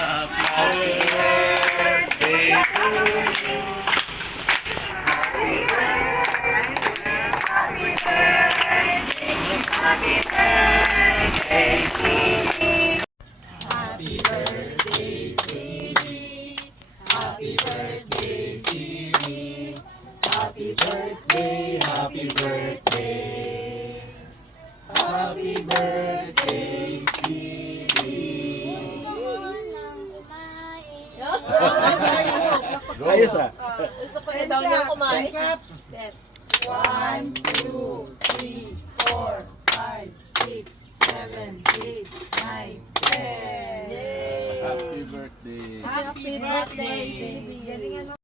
Happy birthday to you. Happy birthday, Siri. Happy birthday, Siri. Happy birthday, happy birthday. Happy birthday, Siri. Ayos ah. Gusto pa daw niya kumain. 1, 2, 3, 4, 5, 6, 7, 8, 9, 10. Happy birthday. Happy birthday, Siri.